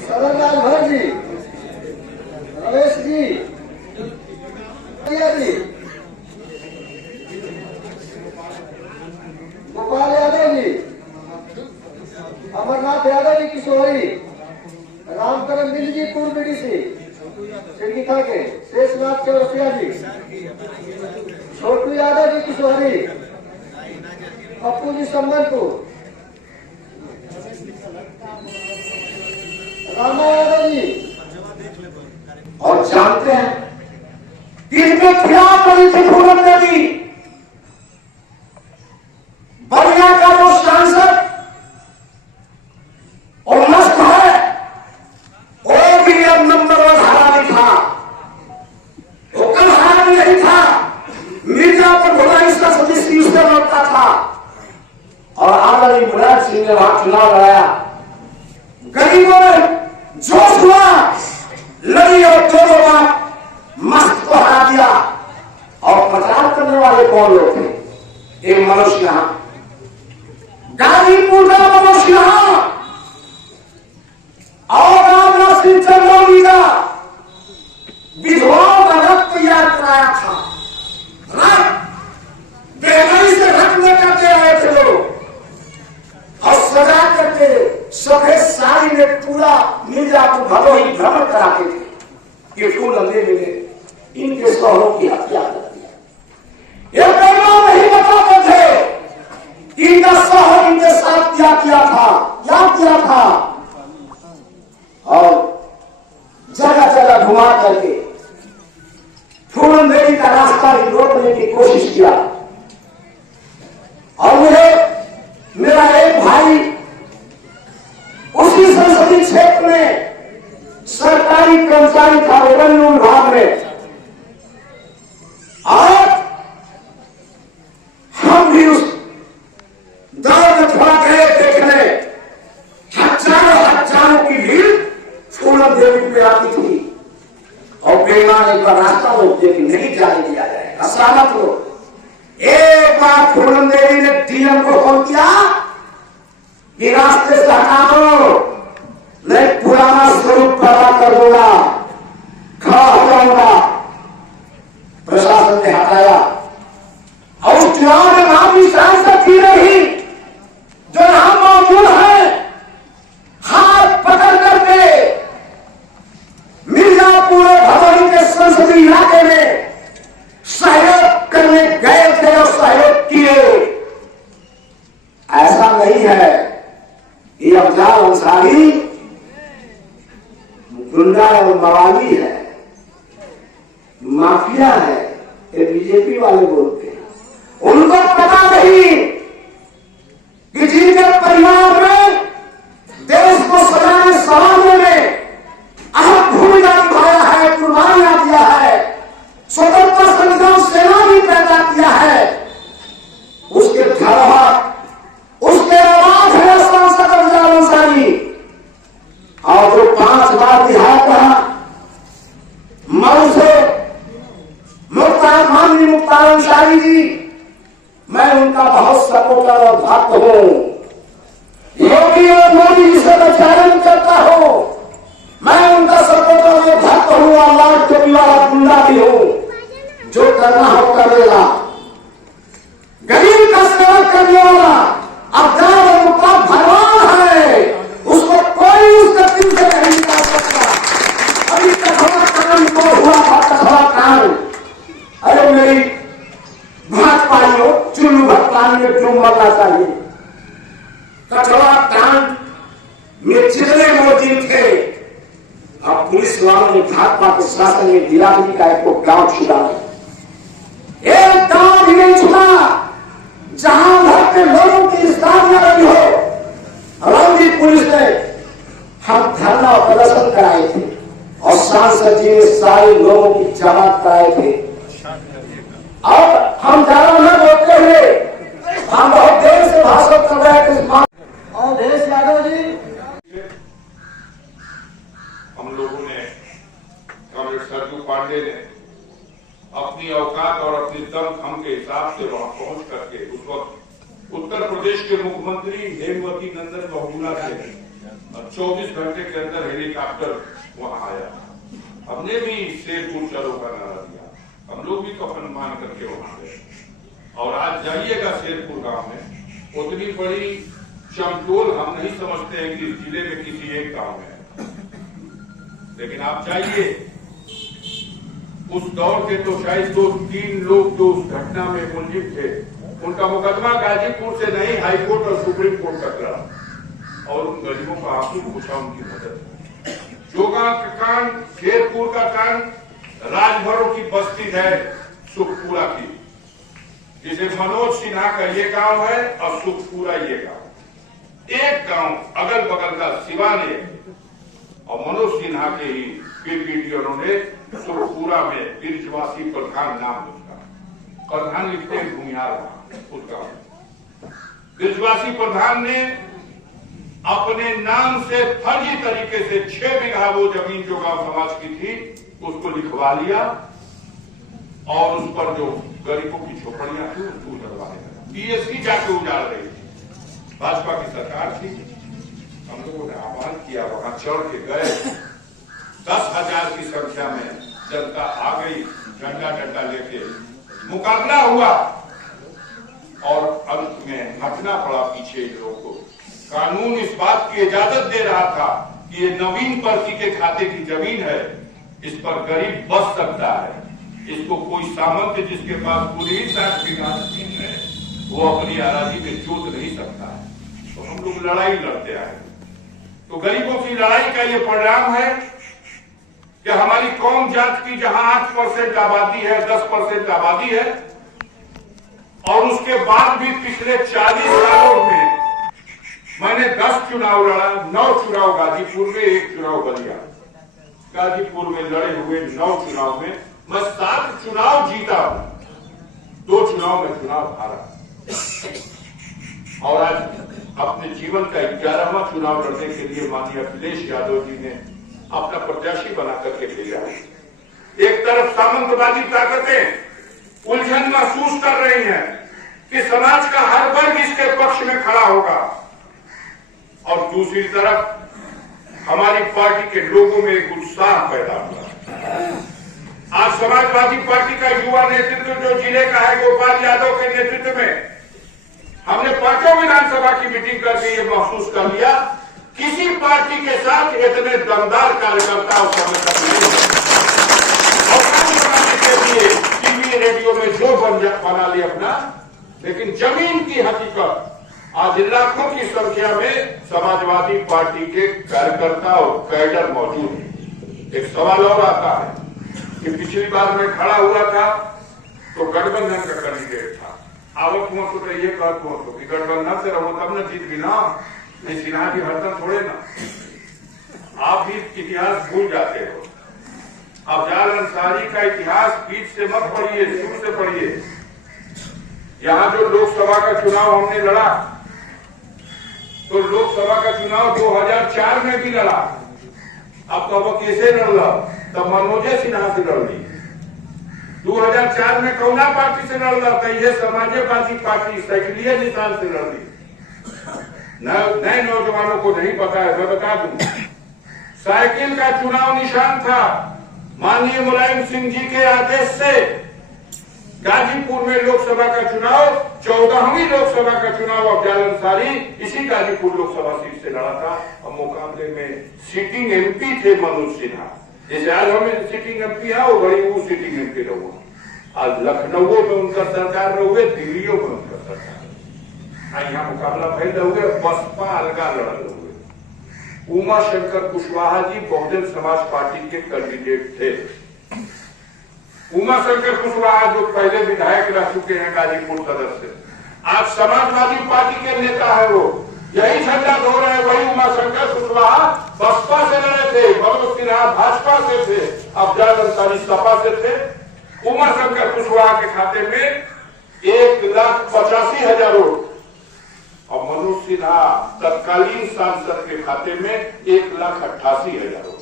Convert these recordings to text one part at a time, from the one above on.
सरललाल भट्ट जी, रमेश जी, जी, गोपाल यादव जी, अमरनाथ यादव जी किशोरी, रामकरण बिंद जी पूर्व बीडीसी सिरगिथा के, शेषनाथ चौरसिया जी, छोटू यादव जी किशोरी, पप्पू जी संबलपुर, रामा यादव जी। और जानते हैं इनके खिलाफ बड़ी थी पूनम देवी, बलिया का जो सांसद और मस्त है वो भी अब नंबर 1 हरा था। वो कल हरा नहीं था, मिर्जापुर भुलाई इसका सदस्य उससे लड़ता था और आदरणीय मुराद सिंह ने वहां चुनाव लड़ाया। गरीबों में जोश हुआ, लड़ी और दोनों बार मस्त को हरा दिया। और प्रचार करने वाले कौन लोग थे? एक मनोज सिन्हा, गाजीपुर का मनोज सिन्हा और रामनाथ सिंह चंदौली का विधवाओं का रथ तैयार कराया था। रथ बेहतरी से रथ लेकर के आए थे लोग और सजा करके सफेद साड़ी में पूरा मिर्जापुर भदोही भ्रमण कराते थे। ये फूल अंधेरे में इनके शहरों की हत्या कर दिया। ये पहले नहीं बताते थे इनका शहर इनके साथ क्या किया था और जगह जगह घुमा करके फूल अंधेरी का रास्ता रोकने की कोशिश किया। और मुझे मेरा एक भाई उसी संसदीय क्षेत्र में सरकारी कर्मचारी था रेवेन्यू विभाग में, और हम भी उस दौर में थोड़ा गए देखने। हजारों की भीड़ फूलन देवी पे आती थी और बेईमान का रास्ता रोक दे कि नहीं जाने दिया जाएगा, असहमत लोग। एक बार फूलन देवी ने डीएम को फोन किया कि रास्ते से हटा दो, नहीं पुराना स्वरूप पैदा कर दूंगा, खड़ा हो जाऊंगा। प्रशासन ने हटाया और उस चुनाव में वहां भी सांसद थी रही जो यहां मौजूद है, हाथ पकड़ करके मिर्जापुर भदोही के संसदीय इलाके में सहयोग करने गए थे और सहयोग किए। ऐसा नहीं है ये अफजाल अंसारी गुंडा और मवाली है, माफिया है, ये बीजेपी वाले बोलते हैं। उनको पता नहीं कि जिनके परिवार में देश को सजाने संभालने में अहम भूमिका निभाया है, कुर्बानियां दिया है, स्वतंत्रता संग्राम सेना भी पैदा किया है, उसके धरोहर उसके आवाज है सांसद अफजाल अंसारी। और जो 5 बार विधायक रहा मऊ से मुख्तार अंसारी जी, मैं उनका बहुत सपोर्टर और भक्त हूं। योगी और मोदी जी से मैं चैलेंज करता हूं, मैं उनका सपोर्टर और भक्त हूं और लाट टोपी वाला गुंडा भी हूं। जो करना हो करेगा, गरीब का सेवा करने वाला अफजाल और मुख्तार भगवान है, उसको कोई उस गति से नहीं निकाल सकता। अभी कठोरा कांड को हुआ था, कठोरा कांड। अरे मेरी भाजपाइयों, चुल्लू भगवान में क्यों मरना चाहिए? कठोरा कांड में जितने मौजूद थे, अब पुलिस वालों ने भाजपा के शासन में बिरादरी का एक गांव छुड़ा, एक गांव भी नहीं छुड़ा जहां घर के लोगों की इस्लामिया रही हो। रंगी पुलिस ने हम धरना और प्रदर्शन कराए थे और सांसद जी ने सारे लोगों की जमात कराए थे। और हम ज्यादा न बोलते हुए हम बहुत देर से भाषण कर रहे थे। और देश यादव जी, हम लोगों ने कॉमरेड सरजू पांडे ने अपनी औकात और अपनी दमखम के हिसाब से वहां पहुंच करके उस वक्त उत्तर प्रदेश के मुख्यमंत्री हेमवती नंदन बहुगुणा थे और 24 घंटे के अंदर हेलीकॉप्टर वहां आया। हमने भी शेरपुर चलो का नारा दिया, हम लोग भी कफन मान करके वहां गए। और आज जाइएगा शेरपुर गांव में, उतनी बड़ी चमटोल हम नहीं समझते हैं कि इस जिले में किसी एक गांव में, लेकिन आप जाइए उस दौर के तो शायद 2-3 लोग जो उस घटना में मुलजिम थे, उनका मुकदमा गाजीपुर से नहीं हाईकोर्ट और सुप्रीम कोर्ट तक लड़ा और उन गरीबों का आंसू पूछा उनकी मदद। जोगा का कांड, शेरपुर का कांड, राजभरों की बस्ती है सुखपुरा की, जिसे मनोज सिन्हा का ये गांव है और सुखपुरा ये गांव, एक गांव अगल बगल का सिवाने और मनोज सिन्हा के ही पीडीओ ने सुखपुरा में ब्रिजवासी प्रधान नाम उसका, प्रधान लिखते हैं भूमिहार उस गांव में। ब्रिजवासी प्रधान ने अपने नाम से फर्जी तरीके से 6 बीघा वो जमीन जो गांव समाज की थी उसको लिखवा लिया और उस पर जो गरीबों की झोपड़ियां थी उसको उजड़वाने लगा। पीएससी जाके उजाड़ रही थी, भाजपा की सरकार थी। हम लोगों ने आह्वान किया, वहां चढ़ के गए, 10,000 की संख्या में जनता आ गई, झंडा डंडा लेके मुकाबला हुआ और अंत में हटना पड़ा पीछे इन लोगों को। कानून इस बात की इजाजत दे रहा था कि ये नवीन पर्ची के खाते की जमीन है, इस पर गरीब बस सकता है, इसको कोई सामंत जिसके पास पूरी 60 बीघा जमीन है वो अपनी आराजी में जोत नहीं सकता है। तो हम लोग लड़ाई लड़ते आए। तो गरीबों की लड़ाई का ये परिणाम है कि हमारी कौम जात की जहां 8% आबादी है, 10% आबादी है, और उसके बाद भी पिछले 40 सालों में मैंने 10 चुनाव लड़ा, 9 चुनाव गाजीपुर में, 1 चुनाव बलिया। गाजीपुर में लड़े हुए 9 चुनाव में मैं 7 चुनाव जीता हूं, 2 चुनाव में चुनाव हारा और आज अपने जीवन का 11वां चुनाव लड़ने के लिए माननीय अखिलेश यादव जी ने अपना प्रत्याशी बना करके भेजा है। एक तरफ सामंतवादी ताकतें उलझन महसूस कर रही हैं कि समाज का हर वर्ग इसके पक्ष में खड़ा होगा, और दूसरी तरफ हमारी पार्टी के लोगों में एक उत्साह पैदा हुआ। आज समाजवादी पार्टी का युवा नेतृत्व जो जिले का है, गोपाल यादव के नेतृत्व में, हमने 5 विधानसभा की मीटिंग करके ये महसूस कर लिया, किसी पार्टी के साथ इतने दमदार कार्यकर्ता उस समय तक नहीं और काम बनाने के लिए टीवी रेडियो में जो बना लिया अपना, लेकिन जमीन की हकीकत आज लाखों की संख्या में समाजवादी पार्टी के कार्यकर्ता और कैडर मौजूद है। एक सवाल और आता है कि पिछली बार मैं खड़ा हुआ था तो गठबंधन का कैंडिडेट था, आवक हुआ तो ये बात हुआ तो कि गठबंधन से रहो तब न जीत भी ना, नहीं सिन्हा जी हरदम थोड़े ना, आप भी इतिहास भूल जाते हो। अफजाल अंसारी का इतिहास बीच से मत पढ़िए, शुरू से पढ़िए। यहां जो लोकसभा का चुनाव हमने लड़ा तो लोकसभा का चुनाव 2004 में भी लड़ा, अब तो अब कैसे लड़ रहा, तब मनोज सिन्हा से लड़ ली। 2004 में कौना पार्टी से लड़ रहा था, ये समाजवादी पार्टी साइकिलिया निशान से लड़ ली। नए नौजवानों को नहीं पता है, मैं बता दूं, साइकिल का चुनाव निशान था। माननीय मुलायम सिंह जी के आदेश से गाजीपुर में लोकसभा का चुनाव, 14वीं लोकसभा का चुनाव अफजाल अंसारी इसी गाजीपुर लोकसभा सीट से लड़ा था और मुकाबले में सिटिंग एमपी थे मनोज सिन्हा। जैसे आज हमें सिटिंग एमपी है वो बड़ी वो सिटिंग एमपी रहुआ, आज लखनऊ में उनका सरकार रहुए, दिल्लियों में उनका सरकार, यहाँ मुकाबला फैल रहुए, बसपा अलगा लड़ रहुए। उमा शंकर कुशवाहा जी बहुजन समाज पार्टी के कैंडिडेट थे। उमा शंकर कुशवाहा जो पहले विधायक रह चुके हैं गाजीपुर सदर से, आज समाजवादी पार्टी के नेता है, वो यही झंडा धो रहे हैं, वही उमा शंकर कुशवाहा बसपा से लड़े थे, मनोज सिन्हा भाजपा से थे, अफजाल अंसारी सपा से थे। उमा शंकर कुशवाहा के खाते में 1,85,000 वोट और मनोज सिन्हा तत्कालीन सांसद के खाते में 1,88,000 वोट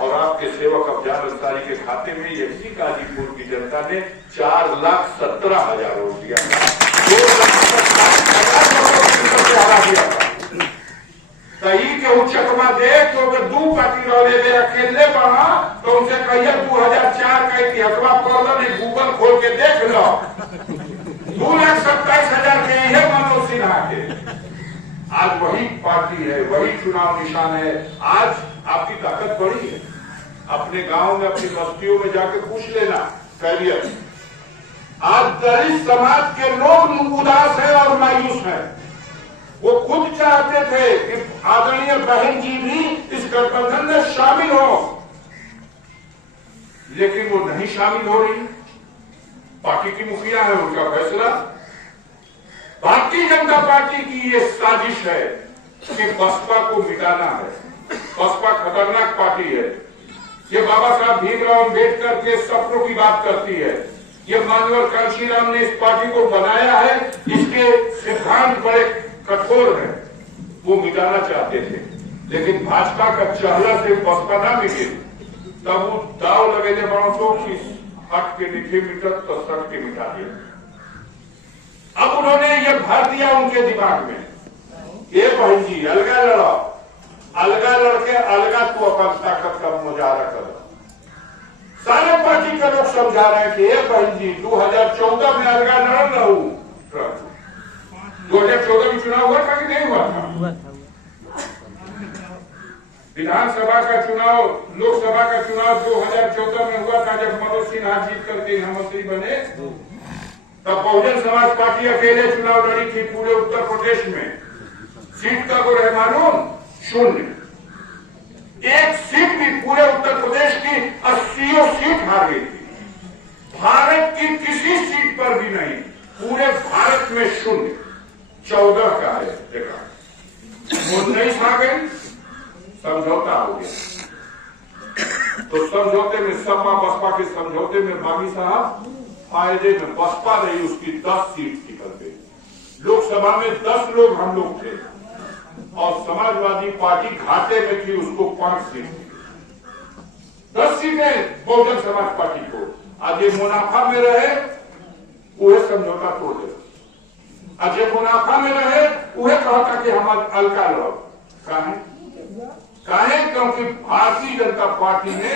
और आपके सेवक अफजाल अंसारी के खाते में यही गाजीपुर की जनता ने 4,17,000 वोट दिया। से हरा दिया था। कहीं के उच्चकमा दे तो अगर 2 पार्टी रहे दे अकेले बना तो उनसे कहिए 2004 का इतिहासवा पढ़ लो, नहीं गूगल खोल के देख लो। 2,27,000 के ये मनोज सिन्हा के आज वही पार्टी है, वही चुनाव निशान है। आज आपकी ताकत बढ़ी है। अपने गांव में, अपनी बस्तियों में जाके पूछ लेना कैरियर। आज दलित समाज के लोग उदास है और मायूस है। वो खुद चाहते थे कि आदरणीय बहन जी भी इस गठबंधन में शामिल हो, लेकिन वो नहीं शामिल हो रही। पार्टी की मुखिया है, उनका फैसला। भारतीय जनता पार्टी की ये साजिश है कि बसपा को मिटाना है। बसपा खतरनाक पार्टी है। ये बाबा साहब भीमराव अम्बेडकर के सपनों की बात करती है। ये मानवर कांशीराम ने इस पार्टी को बनाया है। इसके सिद्धांत बड़े कठोर है। वो मिटाना चाहते थे, लेकिन भाजपा का चहला से बसपा ना मिटे, तब वो दाव लगे थे बांसों की हट के नीचे मिटत तो सट के मिटा दिया। अब उन्होंने ये भर दिया उनके दिमाग में, ये बहन जी अलगा लड़ो, अलगा लड़के अलगा तो अपन ताकत का मुजाहरा करो। सारे पार्टी के लोग समझा रहे हैं कि ये बहन जी 2014 में अलगा लड़ रहूं। 2014 में चुनाव हुआ था कि नहीं हुआ था? विधानसभा का चुनाव, लोकसभा का चुनाव 2014 में हुआ था, जब मनोज सिन्हा जीत करके यहाँ मंत्री बने। तब बहुजन समाज पार्टी अकेले चुनाव लड़ी थी पूरे उत्तर प्रदेश में। सीट का वो रहे मालूम? 0। एक सीट भी पूरे उत्तर प्रदेश की 80 सीट हार गई थी। भारत की किसी सीट पर भी नहीं, पूरे भारत में 0। 14 का है देखा। 19 आ गई, समझौता हो गया। तो समझौते में सपा बसपा के समझौते में बागी साहब फायदे में, बसपा रही उसकी 10 सीट निकल गई। लोकसभा में 10 लोग हम लोग थे और समाजवादी पार्टी घाटे में थी, उसको 5 सीट मिली। 10 सीटें बहुजन समाज पार्टी को। आज ये मुनाफा में रहे, वह समझौता तोड़ दे। आज ये मुनाफा में रहे, वह कहता कि हम अलका लड़ो। काहे? क्योंकि भारतीय जनता पार्टी ने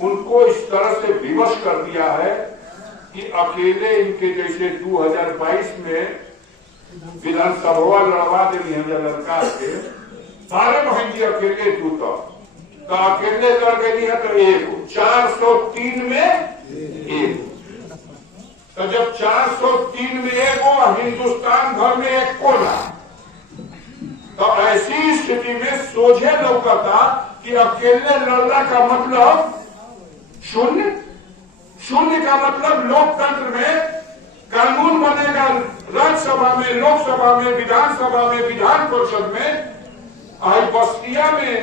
उनको इस तरह से विवश कर दिया है कि अकेले इनके जैसे 2022 में विधानसभा लड़वा देनी है लड़का के, सारे बहन जी अकेले जूता तो अकेले लड़ गई है तो 1 403 में 1। तो जब 403 में 1 हो, हिंदुस्तान भर में 1 कोना, तो ऐसी स्थिति में सोझे लौकता कि अकेले लड़ना का मतलब 0। 0 का मतलब लोकतंत्र में कानून बनेगा, राज्यसभा में, लोकसभा में, विधानसभा में, विधान परिषद में। आई बस्तिया में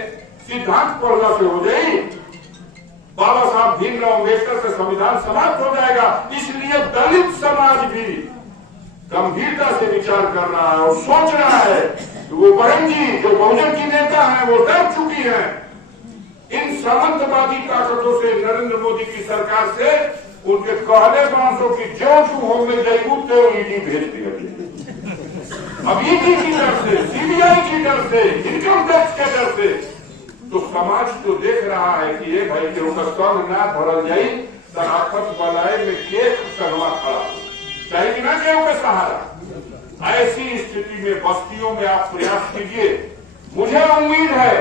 सिद्धांत पढ़ना से हो जाए, बाबा साहब भीमराव अम्बेडकर से संविधान समाप्त हो जाएगा। इसलिए दलित समाज भी गंभीरता से विचार कर रहा है और सोच रहा है कि वो बहन जी जो बहुजन की नेता है वो डर चुकी है इन सामंतवादी ताकतों से, नरेंद्र मोदी की सरकार से। उनके कहले बांसों की जो हो में जयबूत थे वो ईडी भेज दिया। अब ईडी की डर से, सीबीआई की डर से, इनकम टैक्स के डर से तो समाज तो देख रहा है कि ये भाई के संग ना भरल जाई, शराफत बनाए में केक संगवा खड़ा चाहिए ना केहू के सहारा। ऐसी स्थिति में बस्तियों में आप प्रयास कीजिए। मुझे उम्मीद है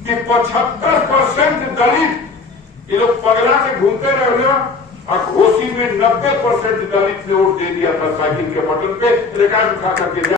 कि 75% दलित ये लोग पगला के घूमते रहे और घोसी में 90% दलित ने वोट दे दिया था साइकिल के बटन पे, रिकॉर्ड उठा करके।